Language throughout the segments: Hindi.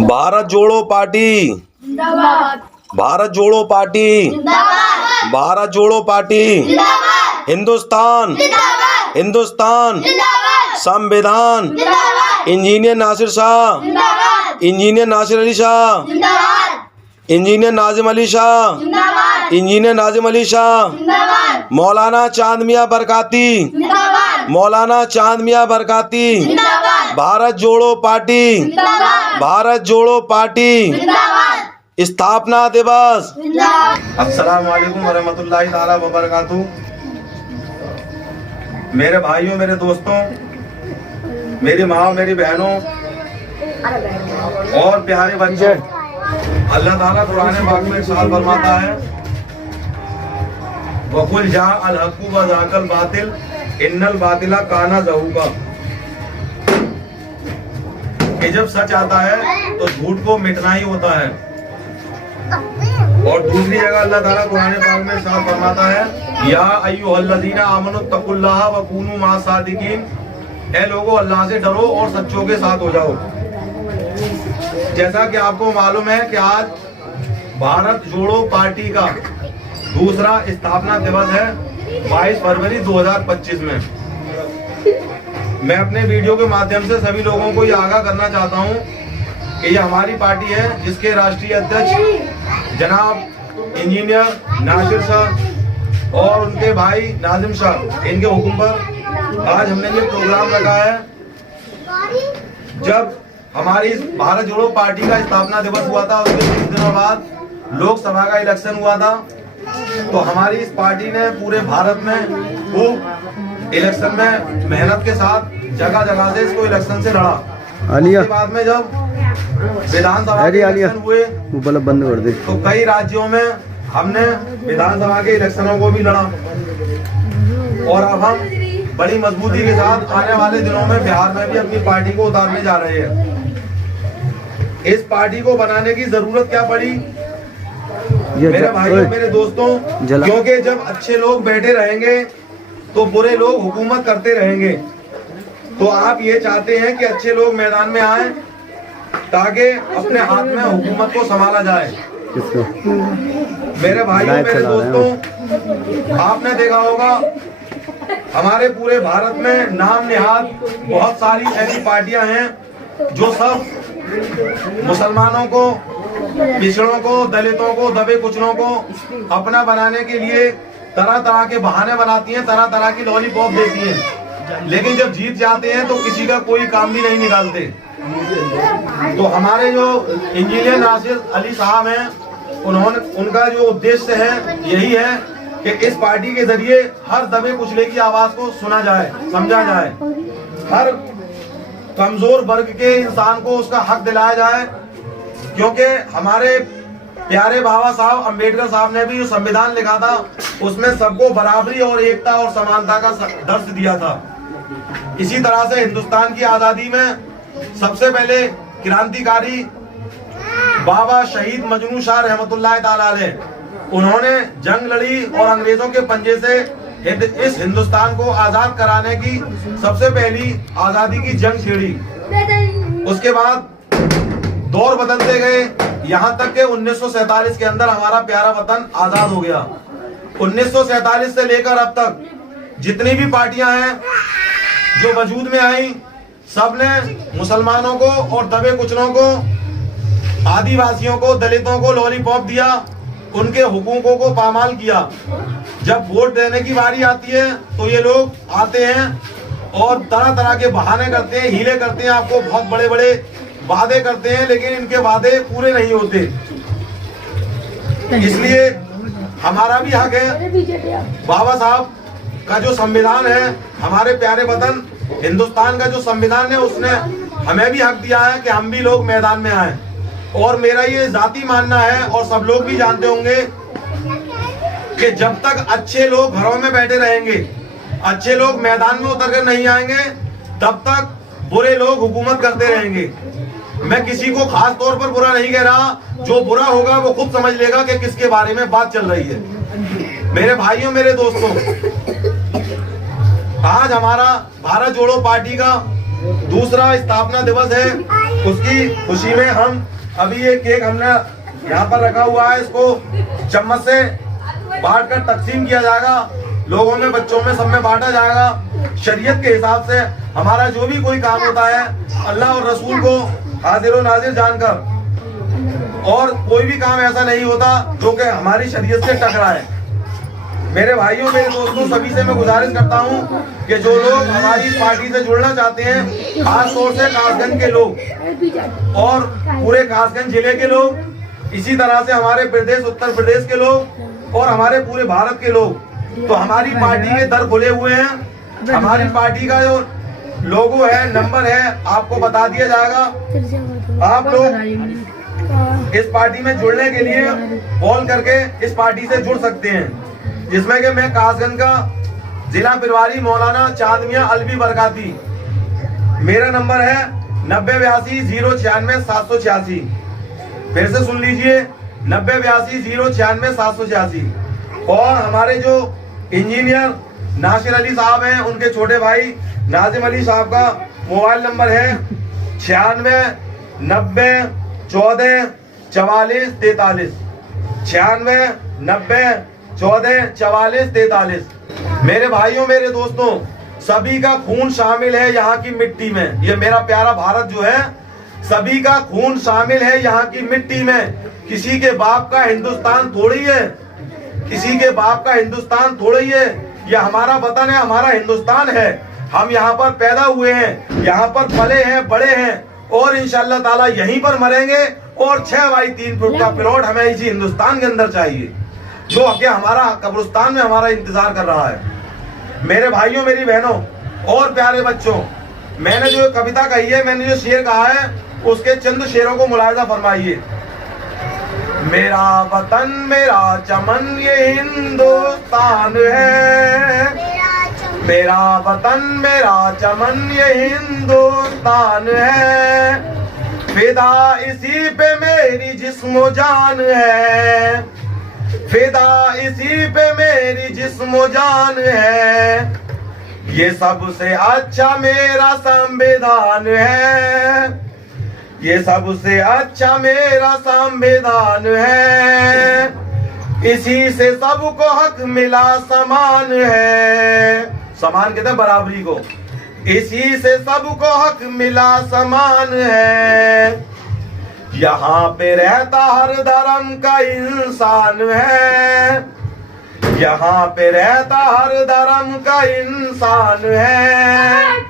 भारत जोड़ो पार्टी, भारत जोड़ो पार्टी, भारत जोड़ो पार्टी, हिंदुस्तान, हिंदुस्तान, संविधान, engineer Nasir Shah, engineer Nasir Ali Shah, engineer Nazim Ali Shah, engineer Nazim Ali Shah, Maulana Chand मियां बरकाती, मौलाना चांद मियां बरकाती, भारत जोड़ो पार्टी, भारत जोड़ो पार्टी, स्थापना दिवस। अस्सलाम वालेकुम वरहमतुल्लाहि ताला वबरकातुहू। मेरे भाइयों, मेरे दोस्तों, मेरी माँ, मेरी बहनों और प्यारे बच्चों, अल्लाह ताला कुरान पाक में इरशाद फरमाता है, वकुल जा अल हक़्क़ु व ज़ाक़ल बातिल इन्नल बातिला काना ज़हूक़ा, कि जब सच आता है तो झूठ को मिटना ही होता है। और दूसरी जगह अल्लाह ताला कुरान पाक में इरशाद फरमाता है, या अय्युहल्लज़ीना आमनु तक़ुल्लाहा व कूनू मअस सादिक़ीन, ऐ लोगों अल्लाह से डरो और सच्चों के साथ हो जाओ। जैसा कि आपको मालूम है कि आज भारत जोड़ो पार्टी का दूसरा स्थापना दिवस है 22 फरवरी 2025 में। मैं अपने वीडियो के माध्यम से सभी लोगों को ये आगाह करना चाहता हूँ कि ये हमारी पार्टी है जिसके राष्ट्रीय अध्यक्ष जनाब इंजीनियर नासिर शाह और उनके भाई नाजिम शाह, इनके हुक्म पर आज हमने ये प्रोग्राम रखा है। जब हमारी भारत जोड़ो पार्टी का स्थापना दिवस हुआ था, उसके कुछ दिनों बाद लोकसभा का इलेक्शन हुआ था, तो हमारी इस पार्टी ने पूरे भारत में खूब इलेक्शन में मेहनत के साथ जगह जगह से इसको इलेक्शन से लड़ा। उसके बाद में जब विधानसभा के इलेक्शन हुए बंद कर दे, तो कई राज्यों में हमने विधानसभा के इलेक्शनों को भी लड़ा और अब हम बड़ी मजबूती के साथ आने वाले दिनों में बिहार में भी अपनी पार्टी को उतारने जा रहे हैं। इस पार्टी को बनाने की जरूरत क्या पड़ी मेरे भाइयों, मेरे दोस्तों, क्योंकि जब अच्छे लोग बैठे रहेंगे तो बुरे लोग हुकूमत करते रहेंगे। तो आप ये चाहते हैं कि अच्छे लोग मैदान में आए ताकि अपने हाथ में हुकूमत को संभाला जाए। मेरे भाइयों, मेरे दोस्तों, आपने देखा होगा हमारे पूरे भारत में नाम निहाद बहुत सारी ऐसी पार्टियां हैं जो सब मुसलमानों को, पिछड़ों को, दलितों को, दबे कुचलों को अपना बनाने के लिए तरह तरह के बहाने बनाती हैं, तरह तरह की लॉलीपॉप देती हैं, लेकिन जब जीत जाते हैं तो किसी का कोई काम भी नहीं निकालते। तो हमारे जो इंजीनियर नासिर अली साहब हैं, उनका जो उद्देश्य है यही है कि इस पार्टी के जरिए हर दबे कुचले की आवाज को सुना जाए, समझा जाए, हर कमजोर वर्ग के इंसान को उसका हक दिलाया जाए। क्योंकि हमारे प्यारे बाबा साहब अम्बेडकर साहब ने भी जो संविधान लिखा था उसमें सबको बराबरी और एकता और समानता का दर्ज दिया था। इसी तरह से हिंदुस्तान की आजादी में सबसे पहले क्रांतिकारी बाबा शहीद मजनू शाह रहमतुल्लाह ताला अलैह, उन्होंने जंग लड़ी और अंग्रेजों के पंजे से इस हिंदुस्तान को आजाद कराने की सबसे पहली आजादी की जंग छेड़ी। उसके बाद दौर बदलते गए, यहाँ तक के 1947 के अंदर हमारा प्यारा वतन आजाद हो गया। 1947 से लेकर अब तक जितनी भी पार्टियां हैं जो वजूद में आई, सबने मुसलमानों को और दबे कुचलों को, आदिवासियों को, दलितों को लॉलीपॉप दिया, उनके हुकूकों को पामाल किया। जब वोट देने की बारी आती है तो ये लोग आते हैं और तरह तरह के बहाने करते हैं, हीले करते हैं, आपको बहुत बड़े बड़े वादे करते हैं, लेकिन इनके वादे पूरे नहीं होते। इसलिए हमारा भी हक है, बाबा साहब का जो संविधान है, हमारे प्यारे वतन हिंदुस्तान का जो संविधान है, उसने हमें भी हक दिया है कि हम भी लोग मैदान में आए। और मेरा ये जाती मानना है और सब लोग भी जानते होंगे कि जब तक अच्छे लोग घरों में बैठे रहेंगे, अच्छे लोग मैदान में उतर कर नहीं आएंगे, तब तक बुरे लोग हुकूमत करते रहेंगे। मैं किसी को खास तौर पर बुरा नहीं कह रहा, जो बुरा होगा वो खुद समझ लेगा कि किसके बारे में बात चल रही है। मेरे भाइयों, मेरे दोस्तों, आज हमारा भारत जोड़ो पार्टी का दूसरा स्थापना दिवस है, उसकी खुशी में हम अभी ये केक हमने यहाँ पर रखा हुआ है, इसको चम्मच से बांट कर तकसीम किया जाएगा, लोगों में, बच्चों में, सब में बांटा जाएगा। शरीयत के हिसाब से हमारा जो भी कोई काम होता है अल्लाह और रसूल को हाजिर और नाजिर जानकर, और कोई भी काम ऐसा नहीं होता जो कि हमारी शरीयत से टकराए। मेरे भाइयों, मेरे दोस्तों, सभी से मैं गुजारिश करता हूं कि जो लोग हमारी पार्टी से जुड़ना चाहते हैं, खास तौर से कासगंज के लोग और पूरे कासगंज जिले के लोग, इसी तरह से हमारे प्रदेश उत्तर प्रदेश के लोग और हमारे पूरे भारत के लोग, तो हमारी पार्टी के दर खुले हुए हैं। हमारी पार्टी का जो लोगो है, नंबर है, आपको बता दिया जाएगा। आप लोग इस पार्टी में जुड़ने के लिए कॉल करके इस पार्टी से जुड़ सकते हैं, जिसमें कि मैं कासगंज का जिला प्रभारी मौलाना चांद मियां अलवी बरकाती, मेरा नंबर है 9082-096-786। फिर से सुन लीजिए, 9082-096-786। और हमारे जो इंजीनियर नासिर अली साहब हैं, उनके छोटे भाई नाजिम अली साहब का मोबाइल नंबर है 9690144443। 9690144443। मेरे भाइयों, मेरे दोस्तों, सभी का खून शामिल है यहाँ की मिट्टी में। ये मेरा प्यारा भारत जो है, सभी का खून शामिल है यहाँ की मिट्टी में। किसी के बाप का हिंदुस्तान थोड़ी है, किसी के बाप का हिंदुस्तान थोड़ी है। ये हमारा वतन है, हमारा हिंदुस्तान है। हम यहाँ पर पैदा हुए हैं, यहाँ पर पले हैं, बड़े हैं, और इंशाअल्लाह ताला यहीं पर मरेंगे। और 6x3 फुट का प्लॉट हमें इसी हिंदुस्तान के अंदर चाहिए, जो कि हमारा कब्रिस्तान में हमारा इंतजार कर रहा है। मेरे भाइयों, मेरी बहनों और प्यारे बच्चों, मैंने जो कविता कही है, मैंने जो शेर कहा है, उसके चंद शेरों को मुलाहिजा फरमाइए। मेरा वतन मेरा चमन ये हिंदुस्तान है, मेरा वतन मेरा चमन ये हिंदुस्तान है, फिदा इसी पे मेरी जिस्मो जान है, फिदा इसी पे मेरी जिस्मो जान है, ये सबसे अच्छा मेरा संविधान है, ये सबसे अच्छा मेरा संविधान है, इसी से सबको हक मिला समान है। समान कहते हैं बराबरी को। इसी से सबको हक मिला समान है, यहाँ पे रहता हर धर्म का इंसान है, यहाँ पे रहता हर धर्म का इंसान है,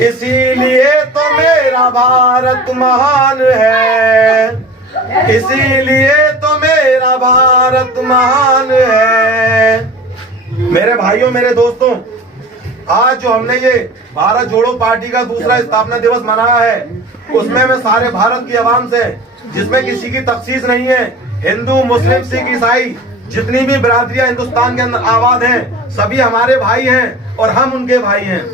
इसीलिए तो मेरा भारत महान है, इसीलिए तो मेरा भारत महान है। मेरे भाइयों, मेरे दोस्तों, आज जो हमने ये भारत जोड़ो पार्टी का दूसरा स्थापना दिवस मनाया है, उसमें मैं सारे भारत की आवाम से, जिसमें किसी की तखसीस नहीं है, हिंदू, मुस्लिम, सिख, ईसाई, जितनी भी बिरादरियां हिंदुस्तान के अंदर आबाद हैं, सभी हमारे भाई हैं और हम उनके भाई हैं।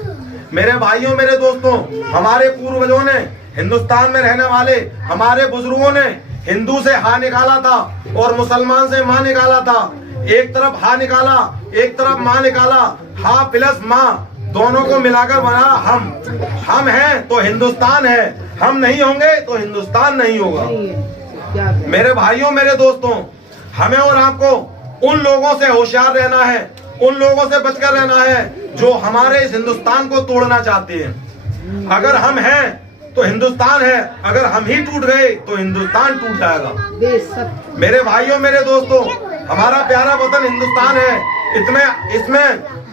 मेरे भाइयों, मेरे दोस्तों, हमारे पूर्वजों ने, हिंदुस्तान में रहने वाले हमारे बुजुर्गों ने हिंदू से हा निकाला था और मुसलमान से माँ निकाला था। एक तरफ हा निकाला, एक तरफ माँ निकाला, हा प्लस माँ दोनों को मिलाकर बना हम हैं तो हिंदुस्तान है, हम नहीं होंगे तो हिंदुस्तान नहीं होगा। मेरे भाइयों, मेरे दोस्तों, हमें और आपको उन लोगों से होशियार रहना है, उन लोगों से बचकर रहना है जो हमारे इस हिंदुस्तान को तोड़ना चाहते हैं। अगर हम हैं तो हिंदुस्तान है, अगर हम ही टूट गए तो हिंदुस्तान टूट जाएगा। मेरे भाइयों, मेरे दोस्तों, हमारा प्यारा वतन हिंदुस्तान है। इसमें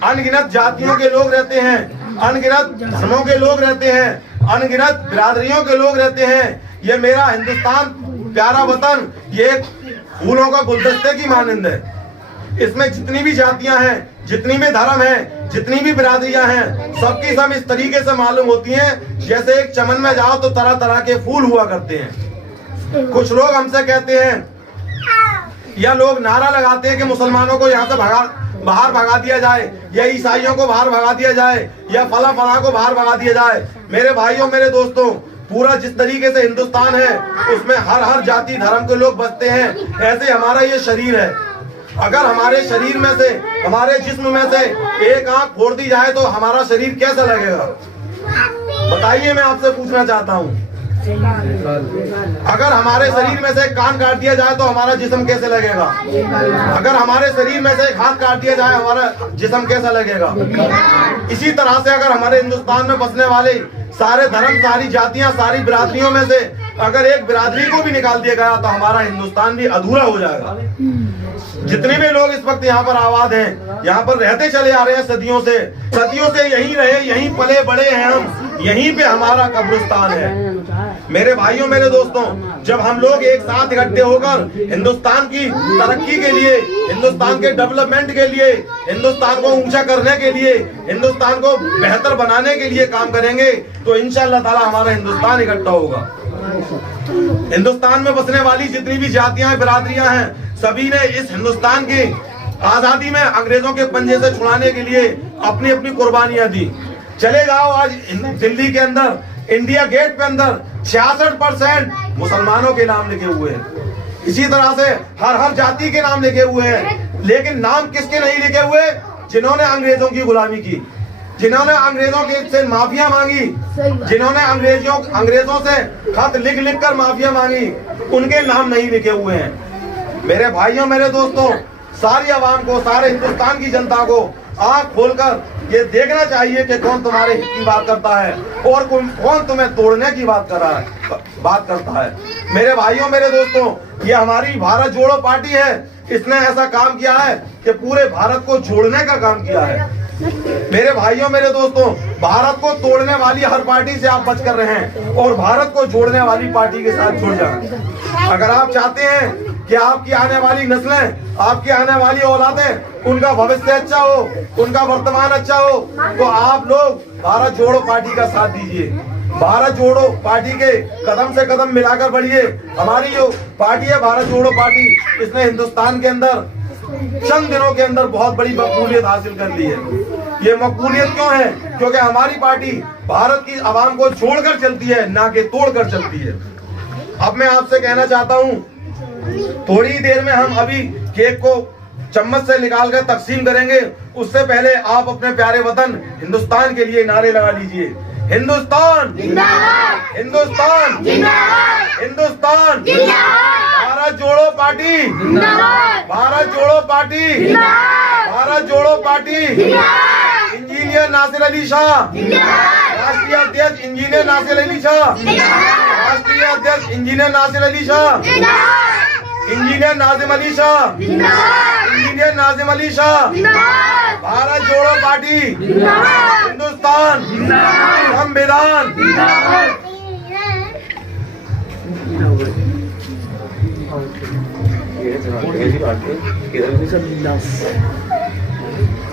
अनगिनत जातियों के लोग रहते हैं, अनगिनत धर्मों के लोग रहते हैं, अनगिनत बिरादरियों के लोग रहते हैं। ये मेरा हिंदुस्तान प्यारा वतन, ये फूलों का गुलदस्ते की मानंद है। इसमें जितनी भी जातियां हैं, जितनी भी धर्म है, जितनी भी बिरादरियां हैं, सबकी सब इस तरीके से मालूम होती हैं जैसे एक चमन में जाओ तो तरह तरह के फूल हुआ करते हैं। कुछ लोग हमसे कहते हैं या लोग नारा लगाते हैं कि मुसलमानों को यहाँ से बाहर भगा दिया जाए, या ईसाइयों को बाहर भगा दिया जाए, या फला फला को बाहर भगा दिया जाए। मेरे भाइयों, मेरे दोस्तों, पूरा जिस तरीके से हिंदुस्तान है उसमें हर जाति धर्म के लोग बसते हैं। ऐसे हमारा ये शरीर है। अगर हमारे शरीर में से, हमारे जिस्म में से एक आंख फोड़ दी जाए तो हमारा शरीर कैसा लगेगा? बताइए, मैं आपसे पूछना चाहता हूँ, अगर हमारे शरीर में से एक कान काट दिया जाए तो हमारा जिस्म कैसे लगेगा? अगर हमारे शरीर में से एक हाथ काट दिया जाए हमारा जिस्म कैसा लगेगा? इसी तरह से अगर हमारे हिंदुस्तान में बसने वाले सारे धर्म, सारी जातियां, सारी बिरादरियों में से अगर एक बिरादरी को भी निकाल दिया गया तो हमारा हिंदुस्तान भी अधूरा हो जाएगा। जितने भी लोग इस वक्त यहाँ पर आबाद हैं, यहाँ पर रहते चले आ रहे हैं सदियों से यहीं रहे, यहीं पले बड़े हैं हम, यहीं पे हमारा कब्रिस्तान है। मेरे भाइयों, मेरे दोस्तों, जब हम लोग एक साथ इकट्ठे होकर हिंदुस्तान की तरक्की के लिए, हिंदुस्तान के डेवलपमेंट के लिए, हिंदुस्तान को ऊंचा करने के लिए, हिंदुस्तान को बेहतर बनाने के लिए काम करेंगे तो इंशाअल्लाह ताला हमारा हिंदुस्तान इकट्ठा होगा। हिंदुस्तान में बसने वाली जितनी भी जातियां, बिरादरियां हैं, सभी ने इस हिंदुस्तान की आजादी में अंग्रेजों के पंजे से छुड़ाने के लिए अपनी अपनी कुर्बानियां दी। चले जाओ, आज दिल्ली के अंदर, इंडिया गेट पे अंदर 66% मुसलमानों के नाम लिखे हुए हैं। इसी तरह से हर जाति के नाम लिखे हुए हैं, लेकिन नाम किसके नहीं लिखे हुए? जिन्होंने अंग्रेजों की गुलामी की, जिन्होंने अंग्रेजों से माफिया मांगी, जिन्होंने अंग्रेजों से खत लिख लिख कर माफिया मांगी, उनके नाम नहीं लिखे हुए हैं। मेरे भाइयों, मेरे दोस्तों, सारी आवाम को, सारे हिंदुस्तान की जनता को आंख खोलकर ये देखना चाहिए कि कौन तुम्हारे हित की बात करता है और कौन तुम्हें तोड़ने की बात करता है। मेरे भाइयों, मेरे दोस्तों, ये हमारी भारत जोड़ो पार्टी है। इसने ऐसा काम किया है कि पूरे भारत को जोड़ने का काम किया है। मेरे भाइयों, मेरे दोस्तों, भारत को तोड़ने वाली हर पार्टी से आप बच कर रहे हैं और भारत को जोड़ने वाली पार्टी के साथ जुड़ जाएं। अगर आप चाहते हैं कि आपकी आने वाली नस्लें, आपकी आने वाली औलादें, उनका भविष्य अच्छा हो, उनका वर्तमान अच्छा हो, तो आप लोग भारत जोड़ो पार्टी का साथ दीजिए। भारत जोड़ो पार्टी के कदम से कदम मिलाकर बढ़िए। हमारी जो पार्टी है भारत जोड़ो पार्टी, इसने हिंदुस्तान के अंदर चंद दिनों के अंदर बहुत बड़ी मकबूलियत हासिल कर ली है। ये मकबूलियत क्यों है? क्योंकि हमारी पार्टी भारत की आवाम को जोड़कर चलती है, ना कि तोड़कर चलती है। अब मैं आपसे कहना चाहता हूँ, थोड़ी देर में हम अभी केक को चम्मच से निकाल कर तकसीम करेंगे। उससे पहले आप अपने प्यारे वतन हिंदुस्तान के लिए नारे लगा लीजिए। हिंदुस्तान जिंदाबाद, हिंदुस्तान जिंदाबाद, हिंदुस्तान जिंदाबाद, भारत जोड़ो पार्टी जिंदाबाद, भारत जोड़ो पार्टी जिंदाबाद, भारत जोड़ो पार्टी जिंदाबाद, इंजीनियर नासिर अली शाह जिंदाबाद, राष्ट्रीय अध्यक्ष इंजीनियर नासिर अली शाह जिंदाबाद, राष्ट्रीय अध्यक्ष इंजीनियर नासिर अली शाह जिंदाबाद, इंजीनियर नाजिम अली शाह जिंदाबाद, इंजीनियर नाजिम अली शाह जिंदाबाद, भारत जोड़ो पार्टी जिंदाबाद, हिंदुस्तान जिंदाबाद, संविधान जिंदाबाद।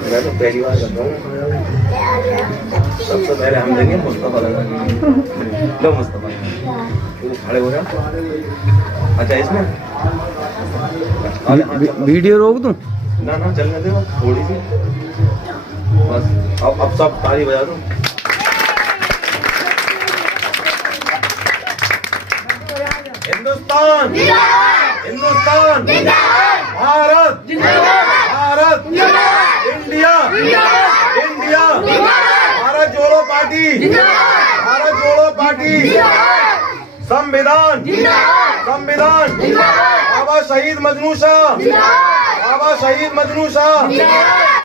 मैं तो पहली बार कर रहा हूँ। सबसे पहले हम देंगे मुस्तफा लगा। लो मुस्तफा, खड़े हो जाओ। अच्छा, इसमें वीडियो रोक दूं? ना ना, चलने दो थोड़ी सी बस। अब सब ताली बजा दो। हिंदुस्तान हिंदुस्तान भारत भारत इंडिया इंडिया, भारत जोड़ो पार्टी, भारत जोड़ो पार्टी, संविधान संविधान, बाबा शहीद मजनू शाह, बाबा शहीद मजनू शाह।